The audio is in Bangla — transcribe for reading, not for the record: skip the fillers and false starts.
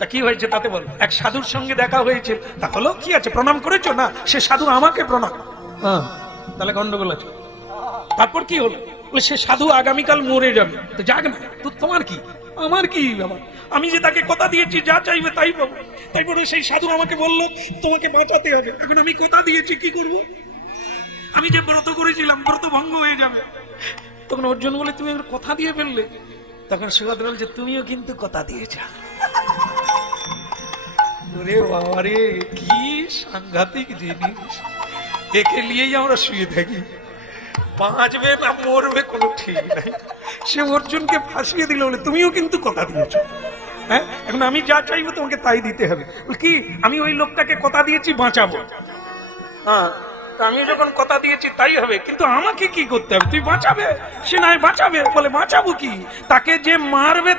তা কি হয়েছে তাতে বল? এক সাধুর সঙ্গে দেখা হয়েছে, তা হলো কি আছে, প্রণাম করেছো না? সে সাধু আমাকে প্রণাম, হ্যাঁ তাহলে গন্ডগোল আছে। তারপর কি হলো? বলে সে সাধু আগামীকাল মরে যাবে, তো যাক না, তো তোমার কি আমার কি বাবা, আমি যে তাকে কথা দিয়েছি যা চাইবে তাই পাবো। তারপরে সেই সাধু আমাকে বললো তোমাকে বাঁচাতে হবে, এখন আমি কথা দিয়েছি কি করব, আমি যে ব্রত করেছিলাম ব্রত ভঙ্গ হয়ে যাবে। তখন অর্জুন বলে তুমি কথা দিয়ে ফেললে? তখন সুভদ্রা বলছে তুমিও কিন্তু কথা দিয়েছ। ওরে বাবা রে, কি সাংঘাতিক জিনিস, একে নিয়েই আমরা শুয়ে থাকি, বাঁচবে না মরবে কোনো ঠিক নাই। সে অর্জুনকে ফাঁসিয়ে দিল বলে তুমিও কিন্তু কথা দিয়েছ, হ্যাঁ এখন আমি যা চাইবো তোমাকে তাই দিতে হবে। কি আমি ওই লোকটাকে কথা দিয়েছি বাঁচাবো, হ্যাঁ আমি যখন কথা দিয়েছি তাই হবে, কিন্তু আমাকে কি করতে হবে? তুই বাঁচাবে, সে নয় বাঁচাবে, বলে বাঁচাবো কি, তাকে যে মারবে